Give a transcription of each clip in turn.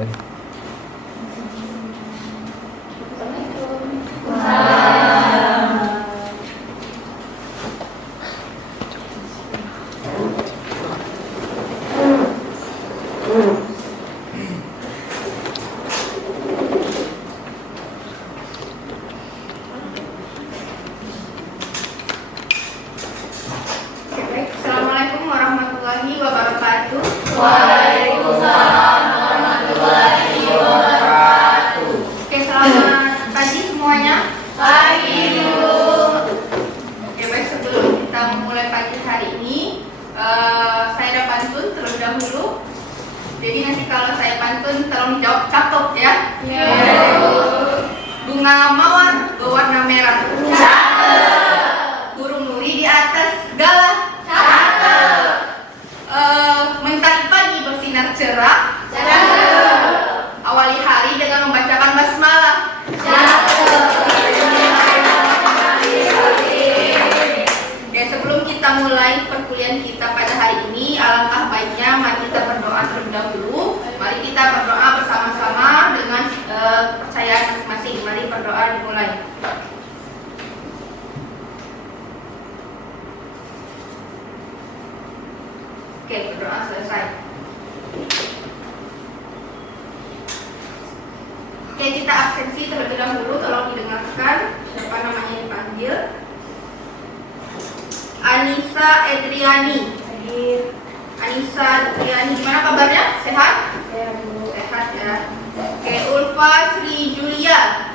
warahmatullahi. Assalamualaikum warahmatullahi wabarakatuh. Waalaikumsalam warahmatullahi wabarakatuh. Oke, selamat pagi semuanya. Pagi dulu. Oke, baik, sebelum kita memulai pagi hari ini, saya ada pantun terlebih dahulu. Jadi nanti kalau saya pantun tolong dijawab catat ya. Bunga mawar berwarna merah. Burung nuri di atas galah. Mentari pagi bersinar cerah. Awali hari dengan membacakan basmalah. Oke, sebelum kita mulai perkuliahan kita pada hari ini, alangkah baiknya mari kita berdoa terlebih dahulu. Mari kita berdoa bersama-sama dengan kepercayaan masing-masing. Mari berdoa dimulai. Oke, berdoa selesai. Oke, kita absensi terlebih dahulu. Tolong didengarkan siapa namanya yang dipanggil. Anissa Edriani. Anissa Edriani, gimana kabarnya? Sehat? Sehat ya. Oke, Ulfa Sri Julia.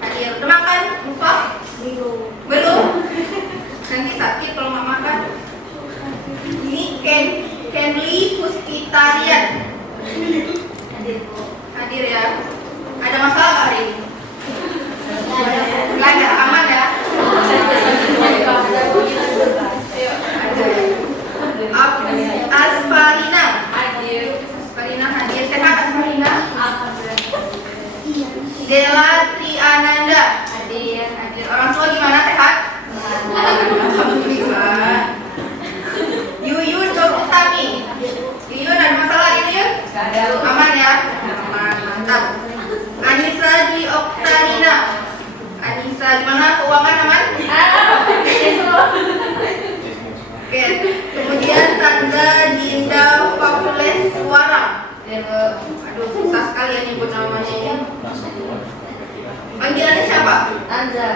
Hadir. Udah makan, Ulfa? Belum. Nanti sakit kalau nggak makan. Ini Kenli Puspitarian. Hadir ya. Ada masalah nggak hari ini? Lancar, aman ya? Asparina. Asparina hadir. Sehat Asparina? Dela Triananda. Hadir. Orang tua gimana, sehat? Alhamdulillah. Yuyun Nur Utami. Yuyun ada masalah ini ya? Aman ya? Aman, mantap. Anissa di Oktarina. Anissa gimana, keuangan aman? Oke, kemudian Tanda Dinda Fakules Suara. Aduh, susah sekali ya nyebut namanya ini. Panggilannya siapa? Anza.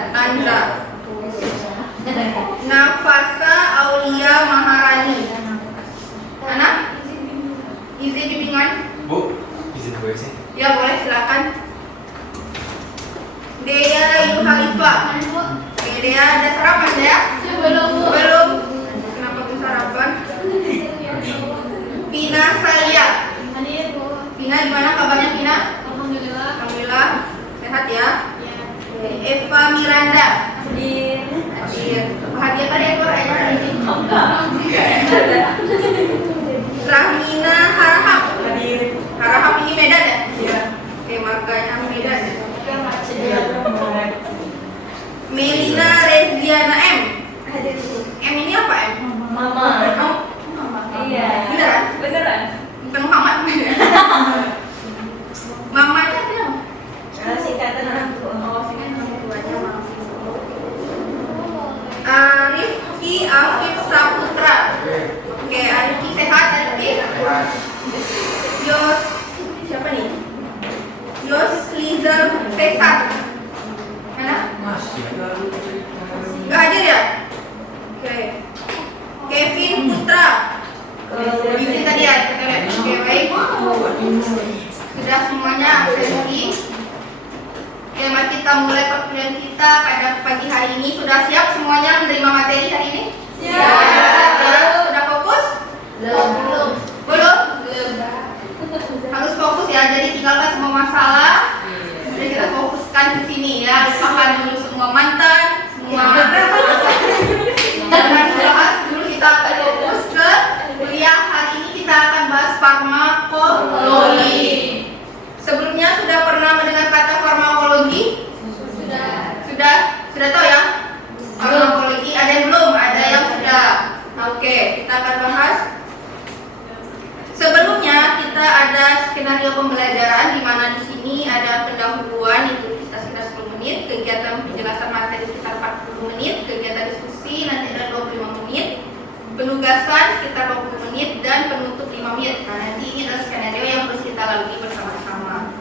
Nafasa Aulia Maharani. Anak? Izin bimbingan? Bu, izin boleh sih? Ya boleh, silakan. Dea Ayu Halifah. Oke, Dea ada sarapan ya? Belum. Kenapa belum sarapan? Pina Salia. Pina gimana kabarnya Pina? Alhamdulillah. Sehat ya? Eva Miranda. Hadir. Bahagia kan ya ekor ayah hari ini? Rahmina Harahap. Harahap ini Medan ya? Iya. Oke, markanya Medan ya? Melina Reziana M. M ini apa M? Mama. Oh, Mama. Iya. Beneran? Bukan Muhammad. Mama itu apa? Singkatan orang tua. Oh, singkatan orang tuanya Mama. Rifki Afif Saputra. Oke, Rifki sehat, Rifki? Yos, siapa nih? Yos Lizal Pesat. Mana? Nggak hadir ya? Oke. Kevin Putra. Kevin tadi ya, kita lihat. Oke, baik. Sudah semuanya absensi. Oke, mari kita mulai perkuliahan kita pada pagi hari ini. Sudah siap semuanya menerima materi hari ini? Sudah fokus? Belum? Harus fokus ya. Jadi tinggalkan semua masalah. Jadi kita fokuskan ke sini ya. Lupakan dulu semua mantan, semua jangan bahas dulu. Kita akan fokus ke kuliah hari ini. Kita akan bahas farmakologi. Sebelumnya sudah pernah mendengar kata farmakologi? Sudah tahu ya? Farmakologi ada yang belum? Ada yang sudah. Oke, kita akan bahas. Sebelumnya kita ada skenario pembelajaran. pembelajaran di mana di sini ada pendahuluan itu kita sekitar 10 menit, kegiatan penjelasan materi sekitar 40 menit, kegiatan diskusi nanti ada 25 menit, penugasan sekitar 20 menit dan penutup 5 menit. Nah, nanti ini adalah skenario yang harus kita lalui bersama-sama.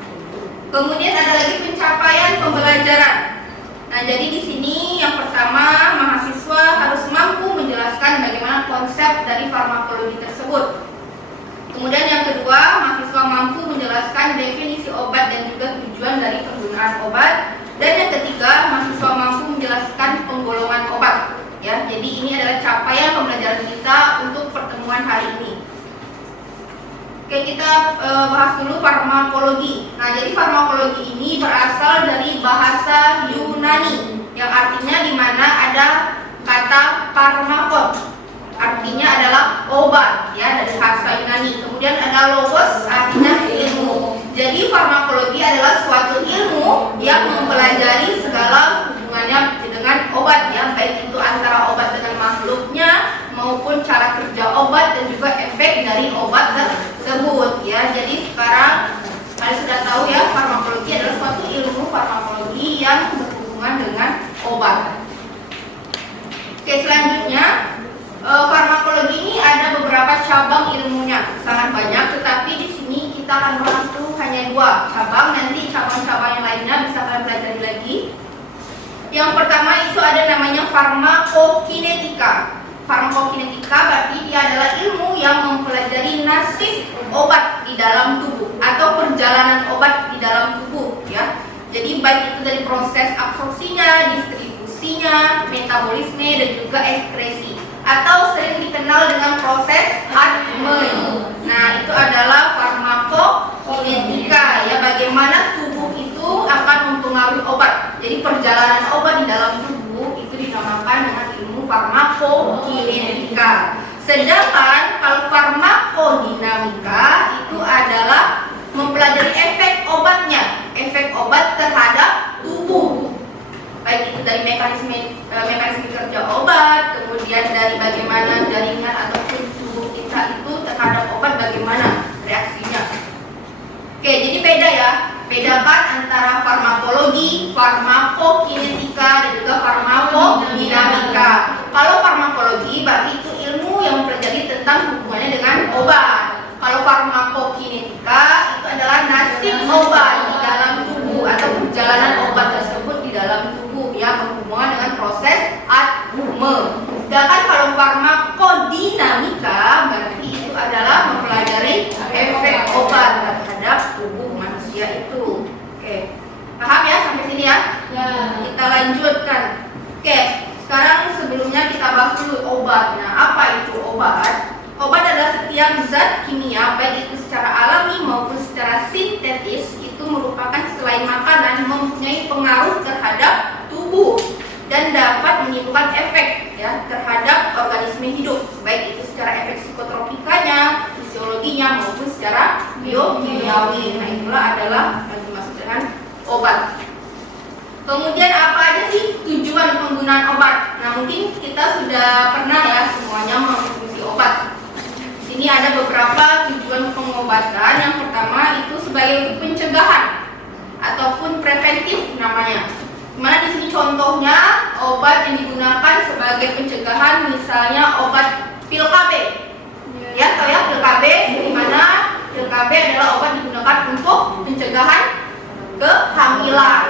Kemudian ada lagi pencapaian pembelajaran. Nah, jadi di sini yang pertama mahasiswa harus mampu menjelaskan bagaimana konsep dari farmakologi tersebut. Kemudian yang kedua, mahasiswa mampu menjelaskan definisi obat dan juga tujuan dari penggunaan obat. Dan yang ketiga, mahasiswa mampu menjelaskan penggolongan obat. Ya, jadi ini adalah capaian pembelajaran kita untuk pertemuan hari ini. Oke, kita bahas dulu farmakologi. Nah, jadi farmakologi ini berasal dari bahasa Yunani yang artinya di mana ada kata farmakon, artinya adalah obat, ya, dari bahasa Yunani. Kemudian ada logos, artinya ilmu. Jadi farmakologi adalah suatu ilmu yang mempelajari segala hubungannya dengan obat, ya, baik itu antara obat dengan makhluknya maupun cara kerja obat dan juga efek dari obat tersebut, ya. Jadi sekarang kalian sudah tahu ya, farmakologi adalah suatu ilmu farmakologi yang berhubungan dengan obat. Oke, selanjutnya farmakologi ini ada beberapa cabang ilmunya, sangat banyak, tetapi di sini kita akan bahas tuh hanya 2 cabang. Nanti cabang-cabang yang lainnya bisa kalian pelajari lagi. Yang pertama itu ada namanya farmakokinetika. Farmakokinetika berarti dia adalah ilmu yang mempelajari nasib obat di dalam tubuh atau perjalanan obat di dalam tubuh, ya. Jadi baik itu dari proses absorpsinya, distribusinya, metabolisme dan juga ekskresi, atau sering dikenal dengan proses Hartmann. Nah, itu adalah farmakokinetika, ya, bagaimana tubuh itu akan mempengaruhi obat. Jadi perjalanan obat di dalam tubuh itu dinamakan dengan ilmu farmakokinetika. Sedangkan kalau farmakodinamika itu adalah mempelajari efek obatnya, efek obat terhadap tubuh. Baik itu dari mekanisme kerja obat, kemudian dari bagaimana jaringan ataupun tubuh kita itu terhadap obat bagaimana reaksinya. Oke, jadi beda ya. Bedakan antara farmakologi, farmakokinetika dan juga farmakodinamika. Kalau farmakologi berarti itu ilmu yang mempelajari tentang hubungannya dengan obat. Kalau farmakokinetika itu adalah nasib obat di dalam tubuh atau perjalanan obat tersebut di dalam tubuh yang berhubungan dengan proses Hartmann. Sedangkan kalau farmakodinamika berarti itu adalah mempelajari efek obat terhadap tubuh manusia itu. Oke, paham ya sampai sini ya? Ya. Kita lanjutkan. Oke, sekarang sebelumnya kita bahas dulu obat. Nah, apa itu obat? Obat adalah setiap zat kimia, baik itu secara alami maupun secara sintetis, itu merupakan selain makanan mempunyai pengaruh terhadap tubuh dan dapat menimbulkan efek, ya, terhadap organisme hidup, baik itu secara efek psikotropikanya, fisiologinya maupun secara biokimiawi. Nah, itulah adalah yang dimaksud dengan obat. Kemudian apa aja sih tujuan penggunaan obat? Nah, mungkin kita sudah pernah ya semuanya mengkonsumsi obat. Di sini ada beberapa tujuan pengobatan. Yang pertama itu sebagai pencegahan ataupun preventif namanya. Dimana di sini contohnya obat yang digunakan sebagai pencegahan, misalnya obat pil KB. Ya, tahu ya pil KB? Di mana pil KB adalah obat digunakan untuk pencegahan kehamilan.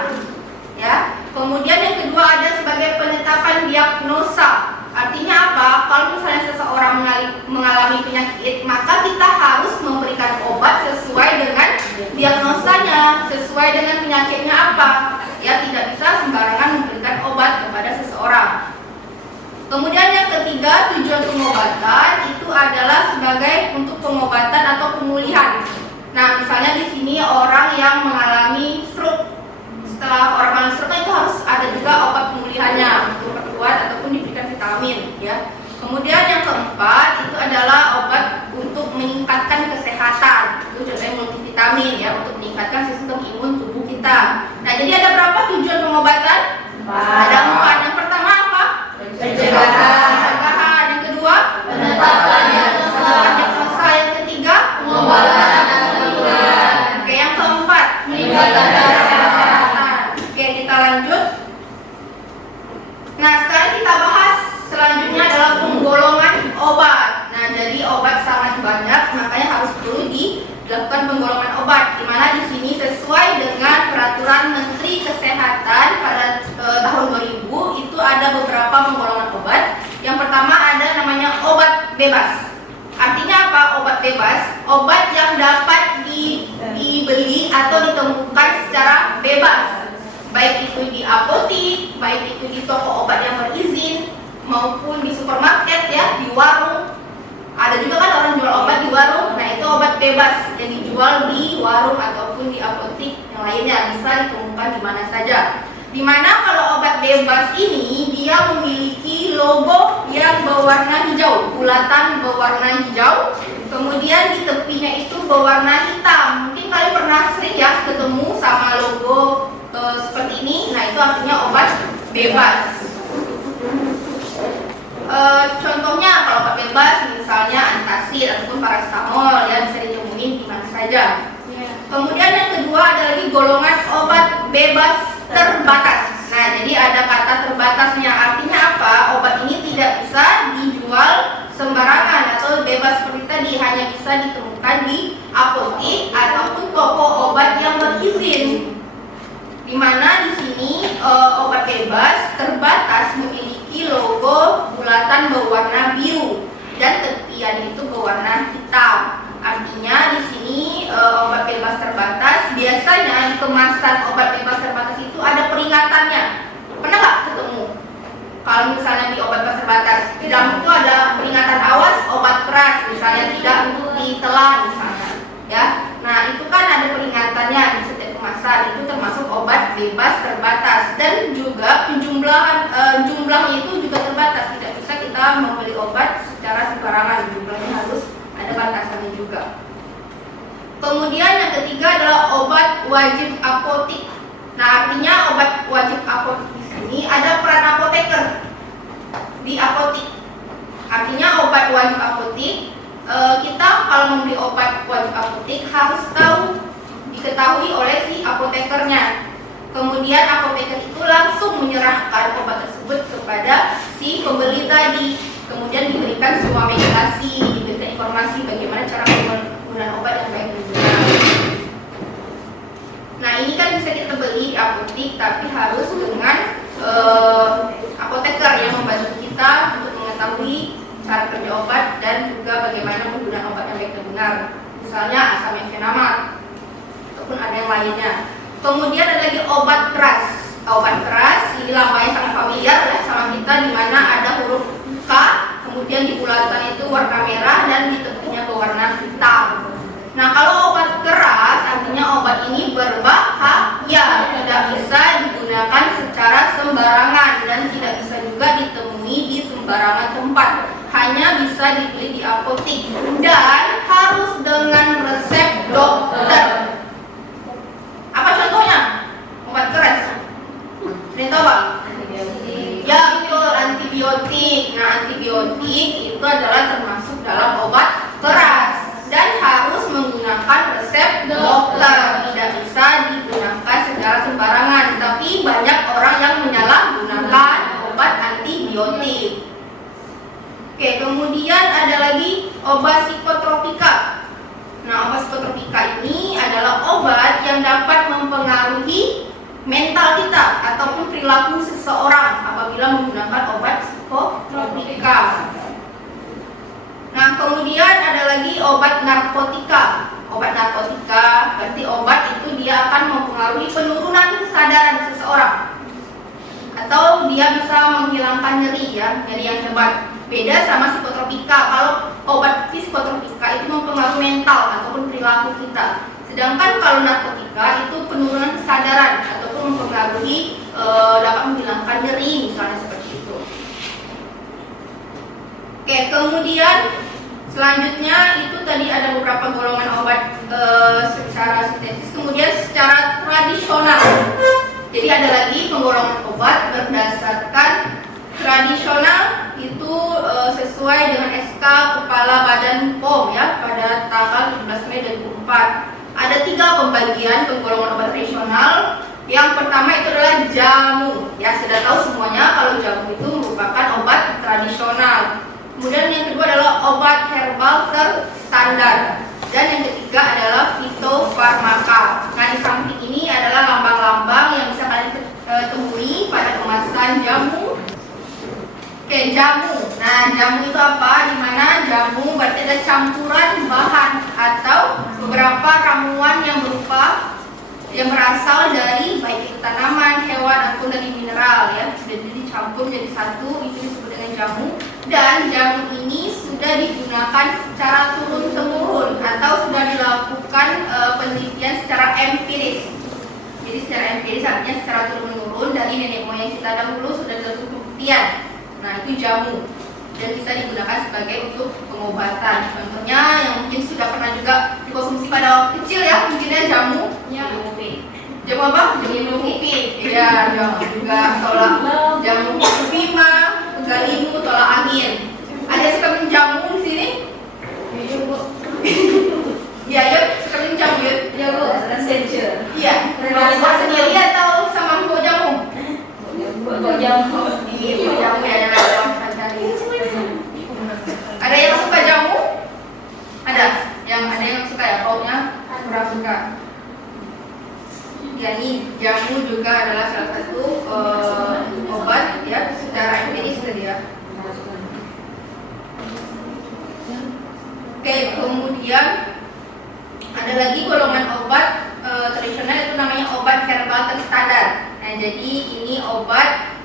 Ya. Kemudian yang kedua ada sebagai penetapan diagnosa. Artinya apa? Kalau misalnya seseorang mengalami penyakit, maka kita harus memberikan obat sesuai dengan diagnosanya, sesuai dengan penyakitnya apa. Ya, tidak bisa sembarangan memberikan obat kepada seseorang. Kemudian yang ketiga, tujuan pengobatan itu adalah sebagai untuk pengobatan atau pemulihan. Nah, misalnya di sini orang yang mengalami stroke. Setelah orang mengalami stroke itu harus ada juga obat pemulihannya untuk perkuat ataupun diberikan vitamin, ya. Kemudian yang keempat itu adalah obat untuk meningkatkan kesehatan. Itu contohnya multivitamin, ya, untuk meningkatkan sistem imun tubuh kita. Nah, jadi ada berapa tujuan pengobatan? Ada 4. Yang pertama apa? Pencegahan. Yang kedua? Penetapan diagnosa. Yang ketiga? Pengobatan. Oke, yang keempat kesehatan. Oke, kita lanjut. Nah, sekarang kita bahas selanjutnya adalah penggolongan obat. Nah, jadi obat sangat banyak, makanya harus perlu dilakukan penggolongan obat. Di mana di sini sesuai dengan peraturan Menteri Kesehatan pada tahun 2000 itu ada beberapa penggolongan obat. Yang pertama ada namanya obat bebas. Artinya apa? Obat bebas, obat yang dapat dibeli atau ditemukan secara bebas. Baik itu di apotik, baik itu di toko obat yang berizin, maupun di supermarket ya, di warung. Ada juga kan orang jual obat di warung. Nah, itu obat bebas yang dijual di warung ataupun di apotik yang lainnya, bisa ditemukan di mana saja. Dimana kalau obat bebas ini dia memiliki logo yang berwarna hijau, bulatan berwarna hijau, kemudian di tepinya itu berwarna hitam. Mungkin kalian pernah sering ya ketemu sama logo seperti ini. Nah, itu artinya obat bebas. Contohnya kalau obat bebas misalnya antacid ataupun paracetamol ya, bisa ditemuin di mana saja. Kemudian yang kedua ada lagi golongan obat bebas terbatas. Nah, jadi ada kata terbatasnya. Artinya apa? Obat ini tidak bisa dijual sembarangan atau bebas seperti tadi, hanya bisa ditemukan di apotik ataupun toko obat yang berizin. Di mana di sini obat bebas terbatas memiliki logo bulatan berwarna biru dan tepian itu berwarna hitam. Artinya di sini obat bebas terbatas biasanya di kemasan obat bebas terbatas itu ada peringatannya. Pernah nggak ketemu? Kalau misalnya di obat bebas terbatas di dalam itu ada peringatan awas obat keras, misalnya tidak untuk ditelan misalnya, ya. Nah, itu kan ada peringatannya di setiap kemasan. Itu termasuk obat bebas terbatas dan juga jumlahnya itu juga terbatas. Tidak bisa kita membeli obat secara sembarangan, jumlahnya harus ada batasannya juga. Kemudian yang ketiga adalah obat wajib apotik. Nah, artinya obat wajib apotik di sini ada peran apoteker di apotik. Artinya obat wajib apotik, kita kalau membeli obat wajib apotik harus diketahui oleh si apotekernya. Kemudian apoteker itu langsung menyerahkan obat tersebut kepada si pembeli tadi. Kemudian diberikan semua medikasi, diberikan informasi bagaimana cara penggunaan obat yang baik dan benar. Nah, ini kan bisa kita beli di apotik, tapi harus dengan apoteker yang membantu kita untuk mengetahui cara kerja obat dan juga bagaimana penggunaan obat yang baik dan benar. Misalnya asam mefenamat ataupun ada yang lainnya. Kemudian ada lagi obat keras. Obat keras ini lambangnya sangat familiar ya sama kita, di mana ada huruf K, kemudian di bulatan itu warna merah dan di tepinya berwarna hitam. Nah, kalau obat keras artinya obat ini berbahaya, tidak bisa digunakan secara sembarangan dan tidak bisa juga ditemui di sembarangan tempat. Hanya bisa dibeli di apotik dan harus dengan resep dokter. Apa contohnya? Obat keras. Kalian tahu Pak? Ya, betul, antibiotik. Nah, antibiotik itu adalah termasuk dalam obat keras dan harus menggunakan resep dokter. Tidak bisa digunakan secara sembarangan. Tapi banyak orang yang menyalahgunakan obat antibiotik. Oke, kemudian ada lagi obat psikotropika. Nah, obat psikotropika ini adalah obat yang dapat mempengaruhi mental kita ataupun perilaku seseorang apabila menggunakan obat psikotropika. Nah, kemudian ada lagi obat narkotika. Obat narkotika berarti obat itu dia akan mempengaruhi penurunan kesadaran seseorang atau dia bisa menghilangkan nyeri ya, nyeri yang hebat. Beda sama psikotropika. Kalau obat psikotropika itu mempengaruhi mental ataupun perilaku kita. Sedangkan kalau narkotika itu penurunan kesadaran ataupun mempengaruhi dapat menghilangkan nyeri misalnya seperti itu. Oke, kemudian selanjutnya itu tadi ada beberapa golongan obat secara sintetis, kemudian secara tradisional. Jadi ada lagi penggolongan obat berdasarkan tradisional itu sesuai dengan SK Kepala Badan POM ya pada tanggal 17 Mei 2004. Ada 3 pembagian penggolongan obat tradisional Yang pertama itu adalah jamu. Ya, sudah tahu semuanya kalau jamu itu merupakan obat tradisional. Kemudian yang kedua adalah obat herbal terstandar. Dan yang ketiga adalah fitofarmaka. Nah, di samping ini adalah lambang-lambang yang bisa kalian temui pada kemasan jamu. Oke, jamu. Nah, jamu itu apa? Dimana jamu berarti ada campuran bahan atau beberapa ramuan yang berasal dari baik itu tanaman, hewan atau dari mineral ya. Jadi dicampur jadi satu, itu disebut dengan jamu. Dan jamu ini sudah digunakan secara turun-temurun atau sudah dilakukan penelitian secara empiris. Jadi secara empiris artinya secara turun-temurun dari nenek moyang kita dahulu sudah dilakukan penelitian. Nah, itu jamu dan bisa digunakan sebagai untuk pengobatan. Contohnya yang mungkin sudah pernah juga dikonsumsi pada waktu kecil ya, mungkinnya jamu. Jamu apa? Jamu kopi. Iya, jamu juga tolak jamu bima, galimu, tolak angin. Ada yang suka minum jamu di sini? Iya, yuk, suka minum jamu yuk. Iya, buat sendiri atau sama mbok jamu? Jamu. Iya, jamu ya, jangan cari. Ada yang suka jamu? Ada yang suka ya? Pokoknya kurang suka. Ya, ini jamu juga adalah salah satu obat ya secara empiris tadi ya. Oke, kemudian ada lagi golongan obat tradisional itu namanya obat herbal terstandar. Nah, jadi ini obat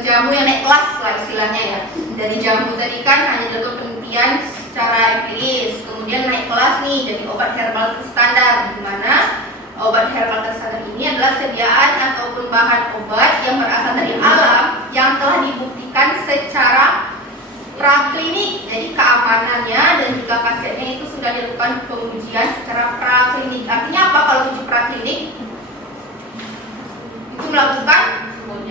jamu yang naik kelas lah istilahnya ya. Dari jamu tadi kan hanya dilakukan penelitian secara empiris, kemudian naik kelas nih jadi obat herbal terstandar, di mana obat herbal terstandar ini adalah sediaan ataupun bahan obat yang berasal dari alam yang telah dibuktikan secara praklinik. Jadi keamanannya dan juga khasiatnya itu sudah dilakukan pengujian secara praklinik. Artinya apa kalau uji praklinik? Itu melakukan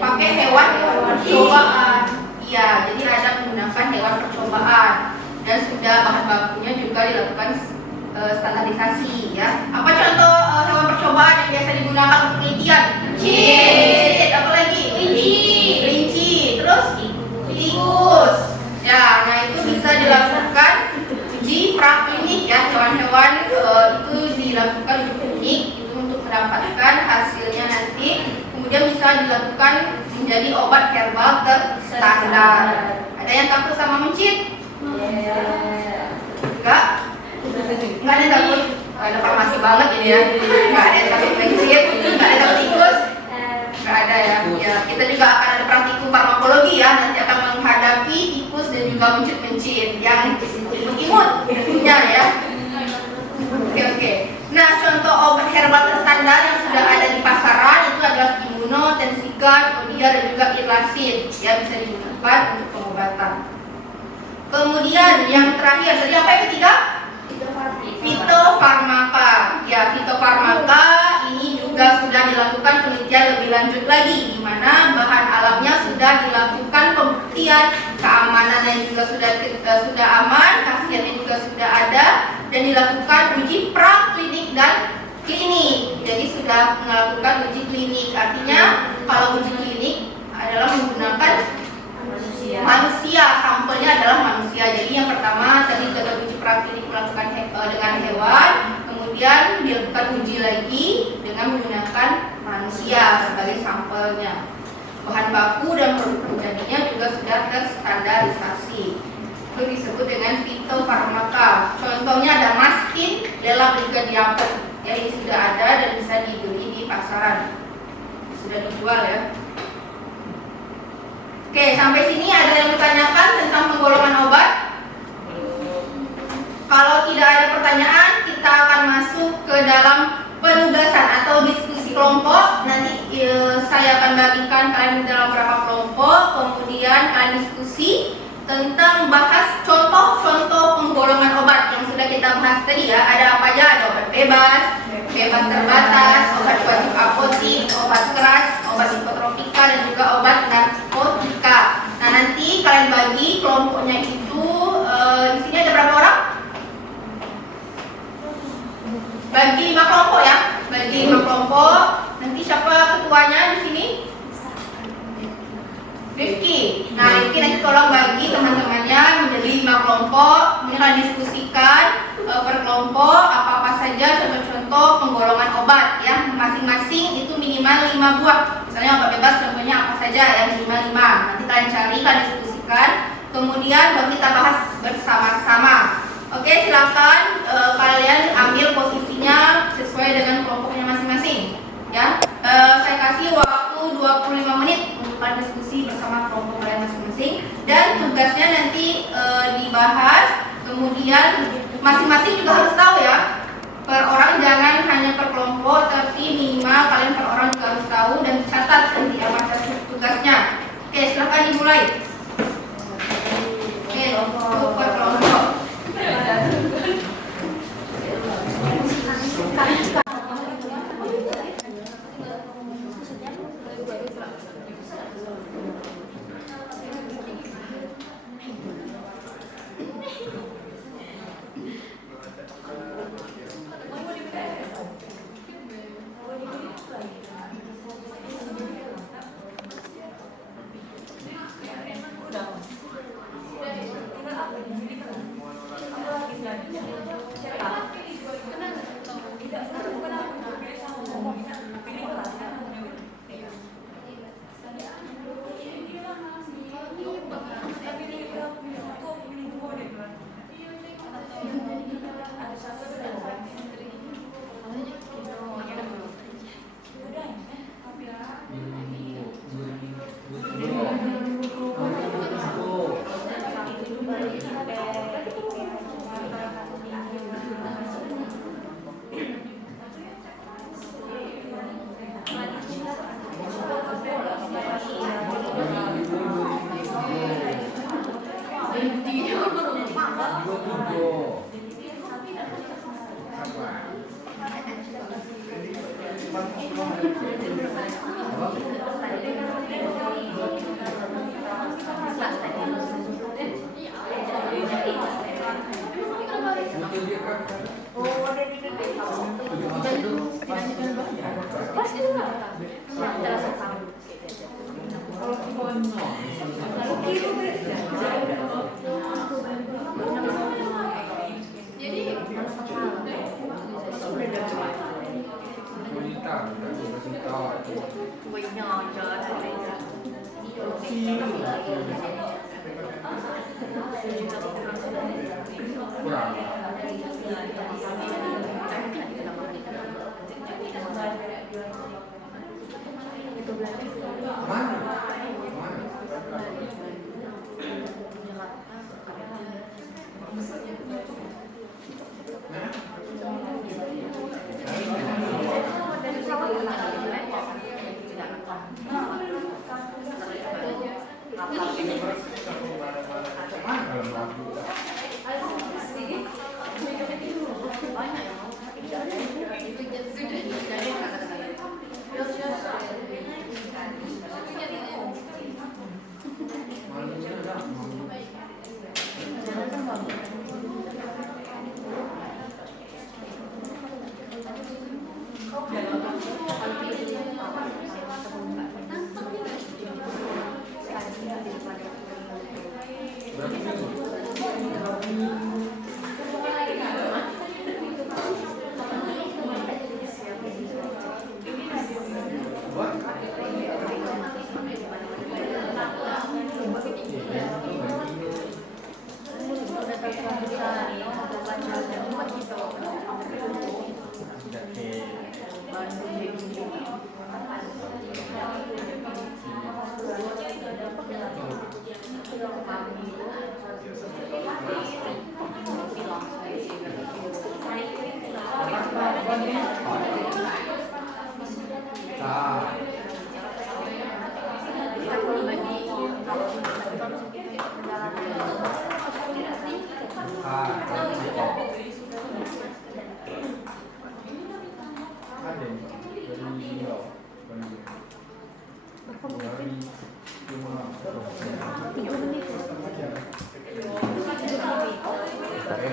pakai hewan percobaan. Iya, jadi ada menggunakan hewan percobaan dan sudah bahan bakunya juga dilakukan standarisasi ya. Apa contoh hewan percobaan yang biasa digunakan untuk penelitian? Cicit, apa lagi? Kelinci, terus tikus. Ya, nah itu bisa dilakukan uji praklinik ya. Hewan-hewan itu dilakukan uji klinik itu untuk mendapatkan hasilnya nanti. Kemudian bisa dilakukan menjadi obat herbal terstandar. Ada yang takut sama mencit? Enggak? Enggak ada yang takut? Ada farmasi banget ini ya. Enggak ada yang takut mencit, enggak ada yang takut tikus. Enggak ada ya. Ya, kita juga akan ada praktikum farmakologi ya. Nanti akan menghadapi tikus dan juga mencit-mencit yang imut tentunya ya. Oke. Nah, contoh obat herbal terstandar yang sudah ada di pasaran itu adalah Imuno, Tensigan, Odia dan juga Irlasin ya, bisa digunakan untuk pengobatan. Kemudian yang terakhir tadi apa yang ketiga? Fitofarmaka. Ya, fitofarmaka ini juga sudah dilakukan penelitian lebih lanjut lagi, di mana bahan alamnya sudah dilakukan pembuktian, keamanannya juga sudah aman, khasiatnya juga sudah ada, dan dilakukan uji praklinik dan klinik. Jadi sudah melakukan uji klinik. Artinya kalau uji klinik adalah menggunakan manusia, sampelnya adalah manusia. Jadi yang pertama tadi kita uji praklinik melakukan dengan hewan, kemudian dilakukan uji lagi dengan menggunakan manusia sebagai sampelnya. Bahan baku dan produk menjadinya juga sudah terstandarisasi. Itu disebut dengan fitofarmaka. Contohnya ada maskin, delap dan juga diapet. Ya, ini sudah ada dan bisa dibeli di pasaran. Sudah dijual ya. Oke, sampai sini ada yang ditanyakan tentang penggolongan obat? Kalau tidak ada pertanyaan, kita akan masuk ke dalam penugasan atau diskusi kelompok. Nanti saya akan bagikan kalian dalam beberapa kelompok, kemudian kalian diskusi tentang bahas contoh-contoh penggolongan obat yang sudah kita bahas tadi ya. Ada apa aja? Ada obat bebas, bebas terbatas, obat wajib apotik, obat keras, obat psikotropika dan juga obat narkotika. Nah, nanti kalian bagi kelompoknya itu di sini ada berapa orang? Bagi 5 kelompok ya. Bagi 5 kelompok. Nanti siapa ketuanya di sini? Rifki. Nah, Rifki nanti tolong bagi teman-temannya menjadi 5 kelompok, kemudian kalian diskusikan per kelompok apa-apa saja contoh-contoh penggolongan obat ya. Masing-masing itu minimal 5 buah. Misalnya obat bebas contohnya apa saja yang minimal 5. Nanti kalian cari, kalian diskusikan, kemudian baru kita bahas bersama-sama. Oke, silakan kalian ambil posisinya sesuai dengan kelompoknya masing-masing. Ya, saya kasih waktu 25 menit untuk kalian diskusi bersama kelompok kalian masing-masing, dan tugasnya nanti dibahas. Kemudian masing-masing juga harus tahu ya, per orang jangan hanya per kelompok, tapi minimal kalian per orang juga harus tahu dan catat nanti apa tugasnya. Oke, silakan dimulai. Oke, untuk per kelompok.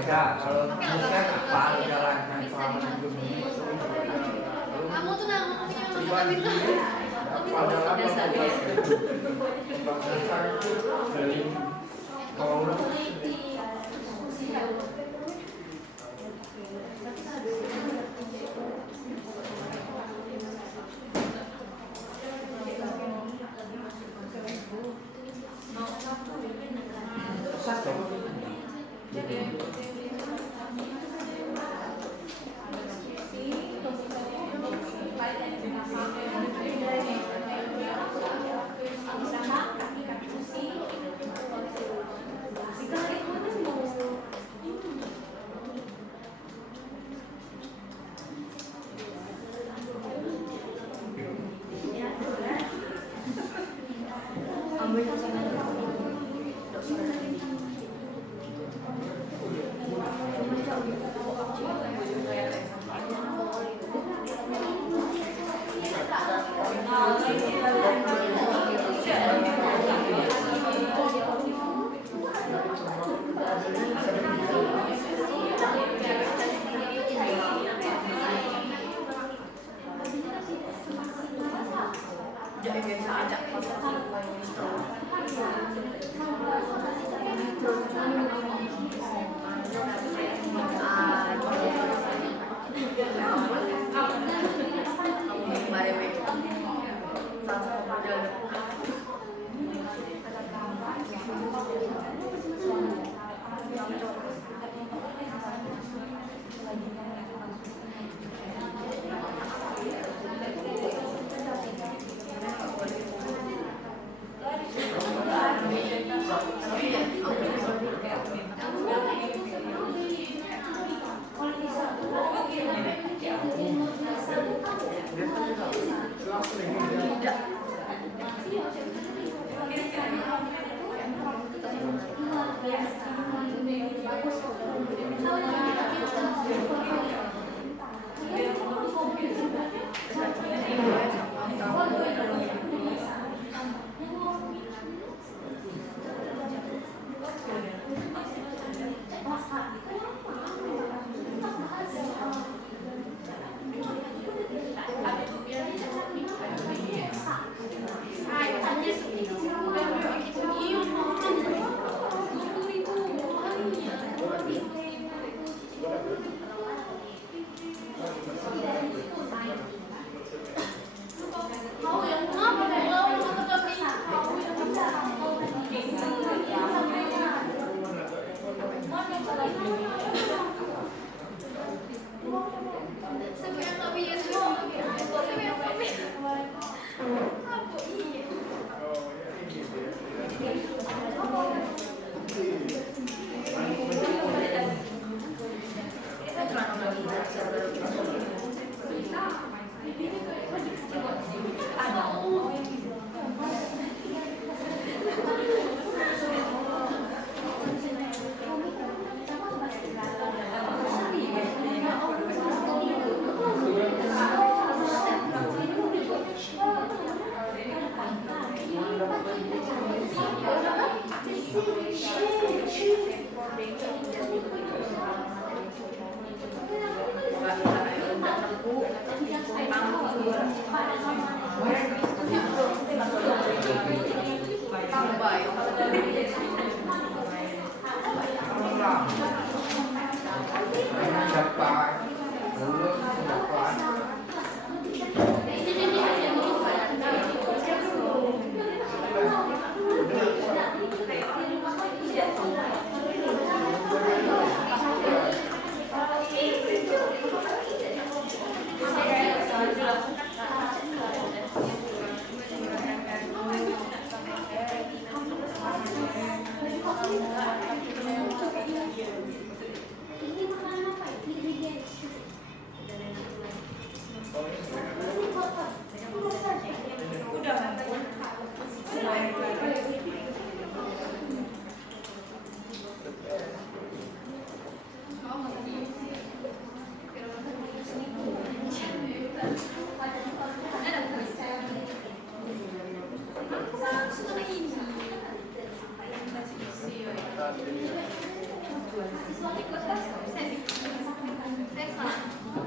Kalau bisa apa jalankan selama 7 menit. Kamu tuh nggak mau Pribadi. Padahal dari kalau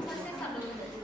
Saya salah dulu.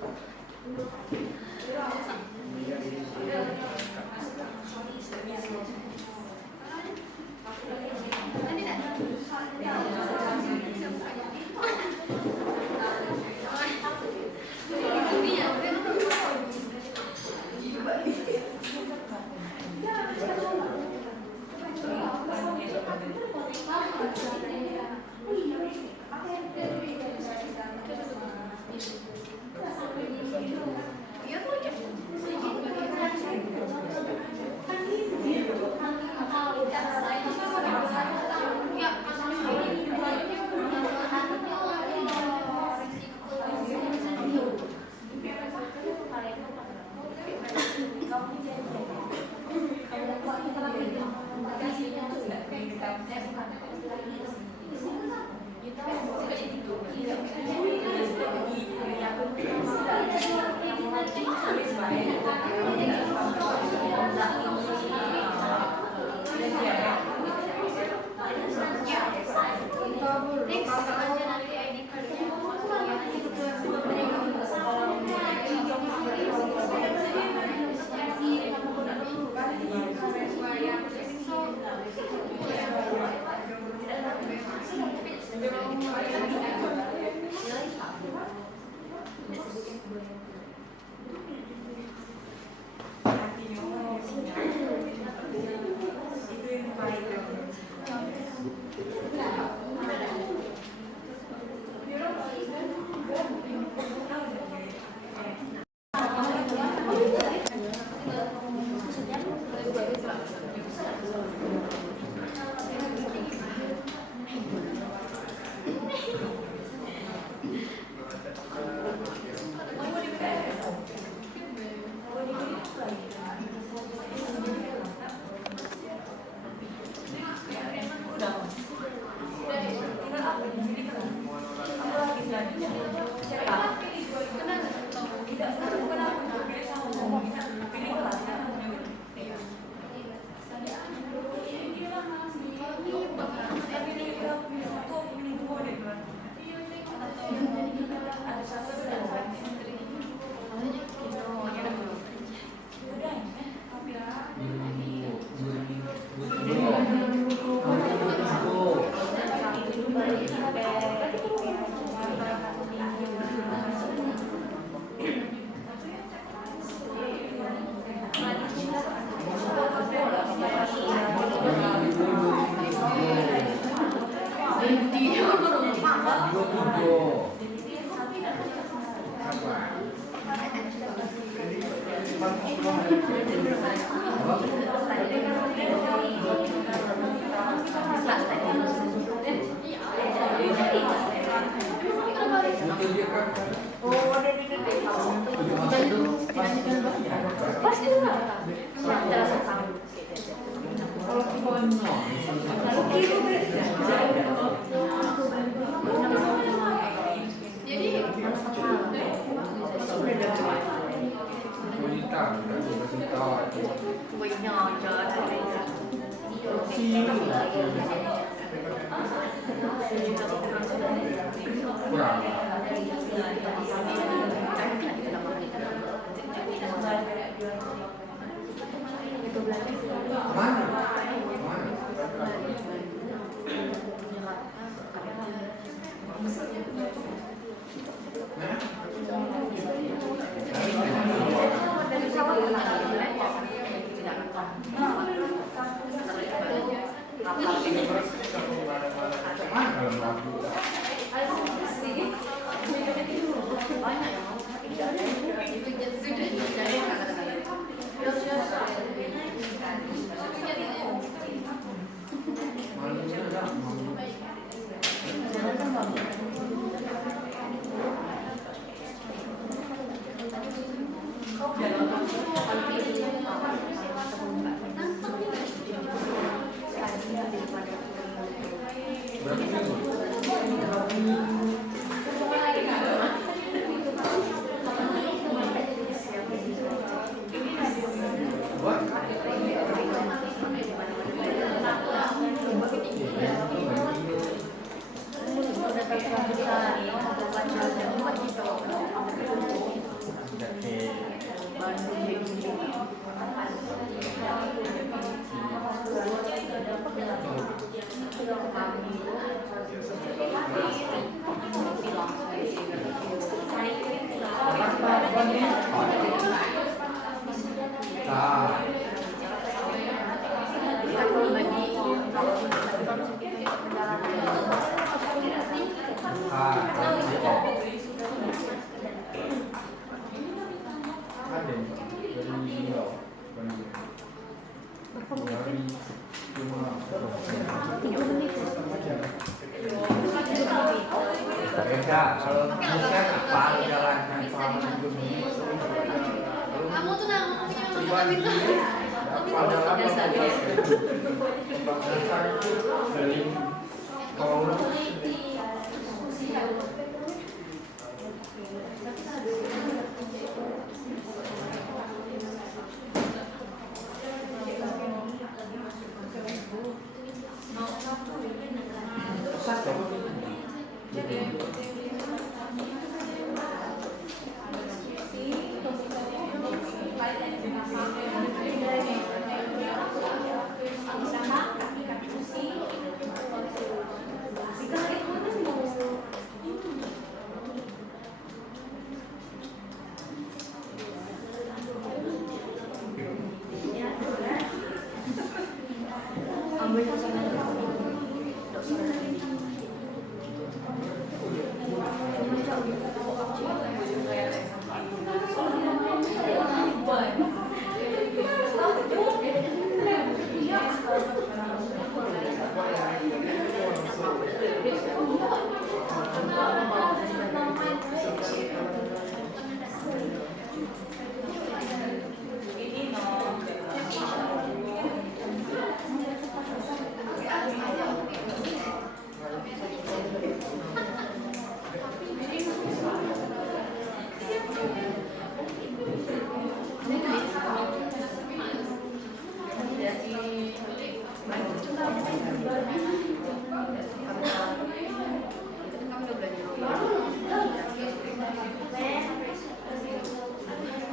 Kamu tuh namanya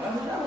Mana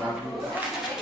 kalau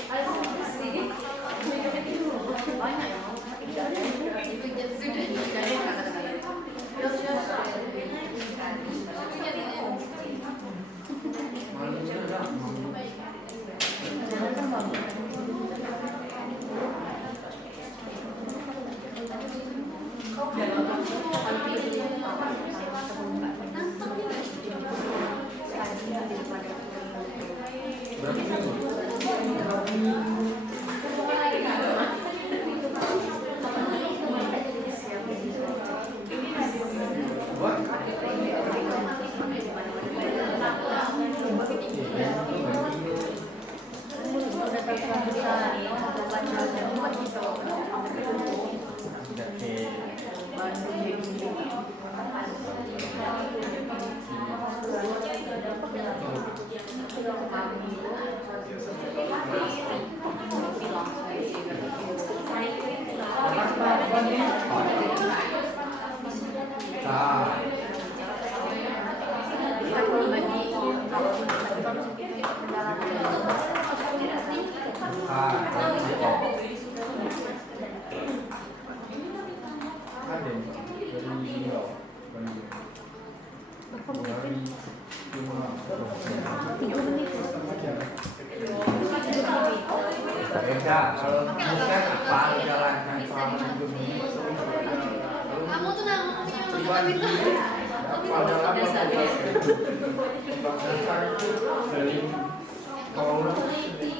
Kalau bisa apa jalankan selama hidup ini Kamu tuh namanya pribadi adalah saling komunikasi.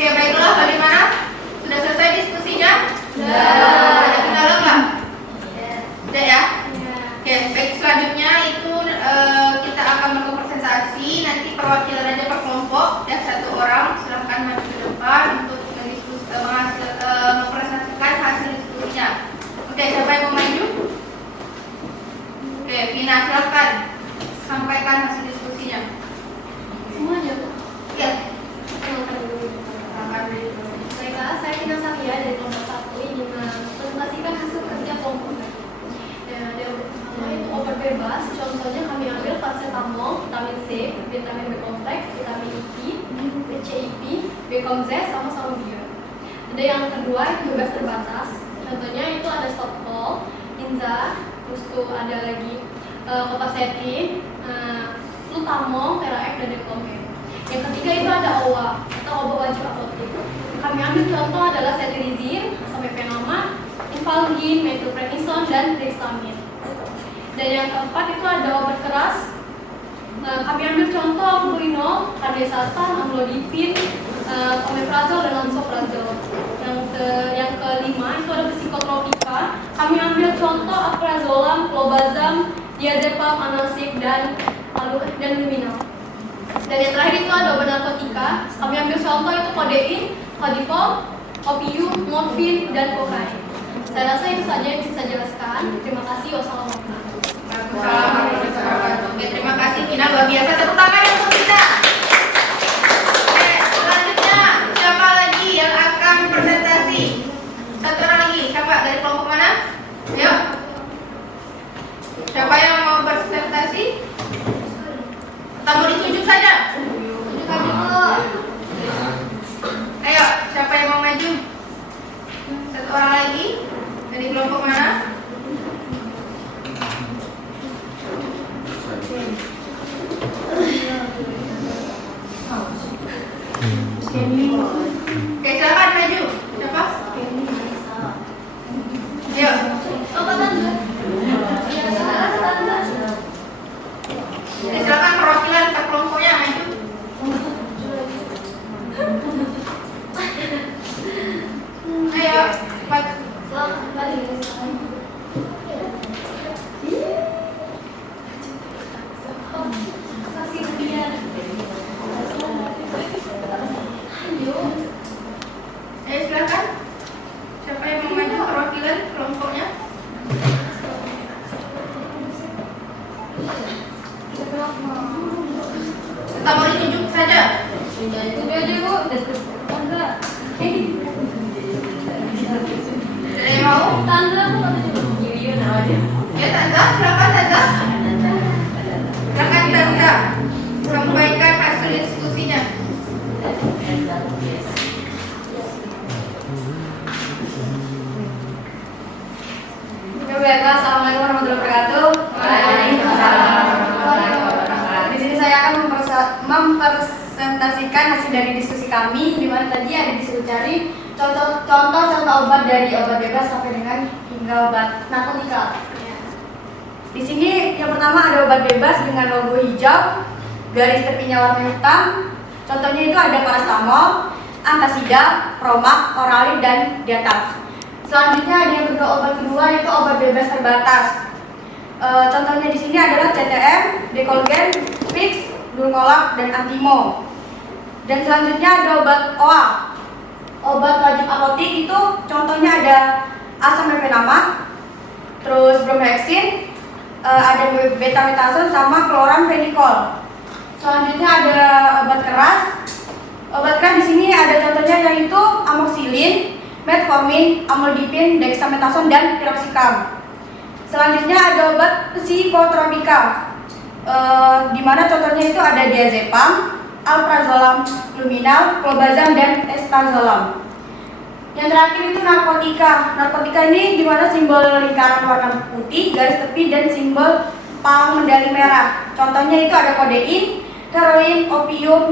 Oke, baiklah, bagaimana? Sudah selesai diskusinya? Ada kendala nggak? Tidak ya? Oke, baik, selanjutnya itu kita akan melakukan presentasi. Nanti perwakilan aja per kelompok ya, 1 orang silahkan maju ke depan untuk mempresentasikan hasil diskusinya. Oke, siapa yang mau maju? Oke, Vina, silahkan sampaikan hasil diskusinya. Semuanya. Ya. Baiklah, saya Tina Satya dari kelompok 1 ingin mempresentasikan hasil kerja kelompok. Yang pertama itu obat bebas, contohnya kami ambil paracetamol, vitamin C, vitamin B kompleks, vitamin E, BCIP, B kompleks, sama bio. Ada yang kedua itu bebas terbatas, contohnya itu ada stopol, Inza, terus tuh ada lagi Copacetin, Flutamol, Terax, dan Deklomid. Yang ketiga itu ada OWA atau obat wajib apotek. Kami ambil contoh adalah cetirizine, samepenama, infalgin, metroprednison, dan dexamine. Dan yang keempat itu ada obat keras. Kami ambil contoh amburinol, carbesatan, amlodipin, omeprazol, dan lansoprazol. Yang kelima itu ada psikotropika. Kami ambil contoh alprazolam, clobazam, diazepam, anasib, dan lalu dan luminal. Dan yang terakhir itu ada obat narkotika. Kami ambil contoh itu kodein, kodifol, opium, morfin, dan kokain. Saya rasa itu saja yang bisa saya jelaskan. Terima kasih. Wassalamualaikum. Oke, terima kasih Vina, luar biasa. Tepuk tangan untuk Vina. Oke, selanjutnya siapa lagi yang akan presentasi? Satu orang lagi, siapa? Dari kelompok mana? Ayo. Siapa yang mau presentasi? Atau mau ditunjuk saja? Tunjuk aja. Ayo, siapa yang mau maju? Satu orang lagi. Dari kelompok mana? Oke, silakan maju. Siapa? Ayo. Silakan perwakilan ke kelompoknya maju. Ayo, cepat. Ayo silakan. Siapa yang mau maju perwakilan kelompoknya? Tetap mau ditunjuk saja. Ada yang mau? Ya Tanda, silakan Tanda. Silakan Tanda. Sampaikan hasil diskusinya. Assalamualaikum warahmatullahi wabarakatuh. Di sini saya akan mempresentasikan hasil dari diskusi kami, di mana tadi ada disuruh cari contoh obat dari obat bebas sampai dengan hingga obat narkotika. Di sini yang pertama ada obat bebas dengan logo hijau, garis tepinya warna hitam. Contohnya itu ada paracetamol, antasida, promak, oralin, dan diatas. Selanjutnya ada yang obat kedua yaitu obat bebas terbatas. Contohnya di sini adalah CTM, Decolgen, Vicks, Dulcolak, dan Antimo. Dan selanjutnya ada obat OA. Obat wajib apotik itu contohnya ada asam mefenama, terus bromhexin, ada betamethasone sama chloramphenicol. Selanjutnya ada obat keras. Obat keras di sini ada contohnya yaitu amoxicillin, metformin, amlodipin, dexamethasone, dan piroxicam. Selanjutnya ada obat psikotropika, di mana contohnya itu ada diazepam, alprazolam, luminal, clobazam, dan estazolam. Yang terakhir itu narkotika. Narkotika ini di mana simbol lingkaran warna putih, garis tepi, dan simbol palang medali merah. Contohnya itu ada kodein, heroin, opium,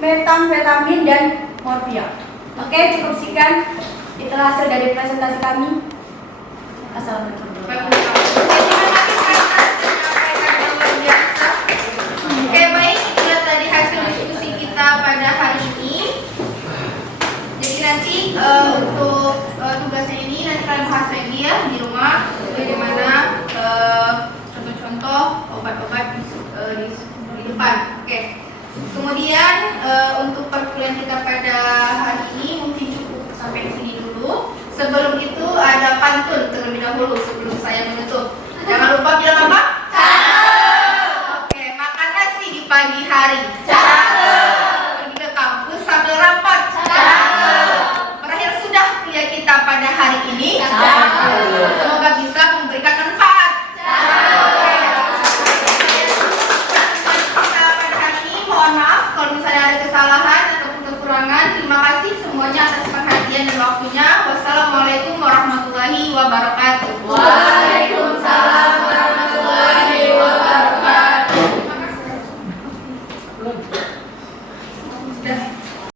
metamfetamin, dan morfia. Oke, cukup sekian. Itulah hasil dari presentasi kami. Assalamualaikum. Oke, baik. Itulah tadi hasil diskusi kita pada hari ini. Jadi nanti untuk tugasnya ini nanti kalian bahas lagi ya di rumah bagaimana contoh-contoh obat-obat di depan. Oke. Kemudian untuk perkuliahan kita pada hari ini mungkin cukup sampai di sini dulu. Sebelum itu ada pantun terlebih dahulu sebelum saya menutup. Jangan lupa bilang